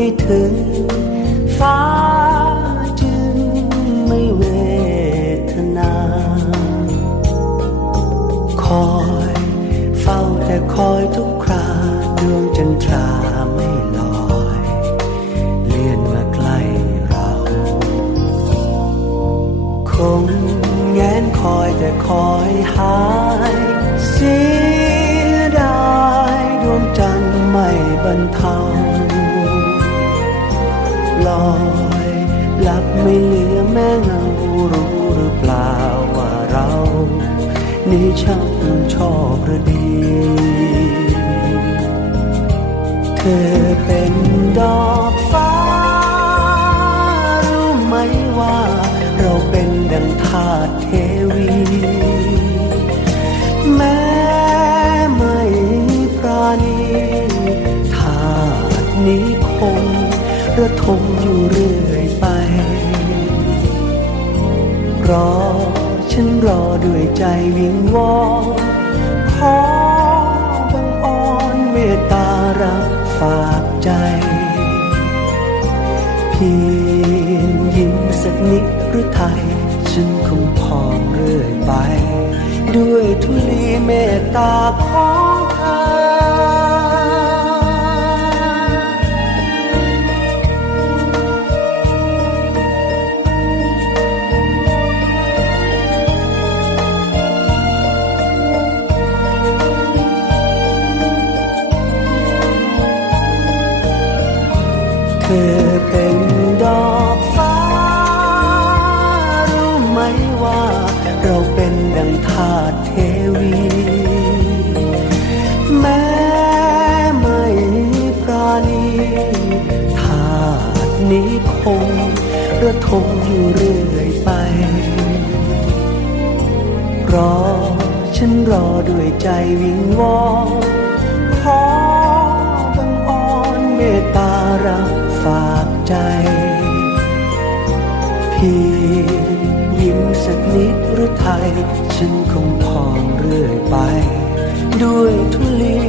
ไม่ถึงฟ้าจึงไม่เวทนา คอยเฝ้าแต่คอยทุกครา ดวงจันทราไม่ลอย เลื่อนมาใกล้เรา คงแงนคอยแต่คอยหายเสียดายดวงจันทร์ไม่บรรเทาอยหลับไม่เหลือแม่เงารู้หรือเปล่าว่าเรา นี่ช่างชอบระดี เธอเป็นดอกฟ้า รู้ไหมว่าเราเป็นดังธาตุเทวีระทมอยู่เรื่อยไป รอฉันรอด้วยใจวิงวอน ขอบังอ่อนเมตตารับฝากใจ เพียงยิ้มสักนิดหรือไทยฉันคงพอเรื่อยไป ด้วยทุลีเมตตาขอธอเป็นดอกฟ้า รู้ไหมว่า เราเป็นดังธาตุเทวี แม้ไม่ปราณีธาตุนี้คงระทงอยู่เรื่อยไปรอฉันรอด้วยใจวิงวอนขอบังอ่อนเมตตาเราฝากใจ พี่ยิ้มสักนิดหรือไทย ฉันคงพองเรื่อยไป ด้วยทุลี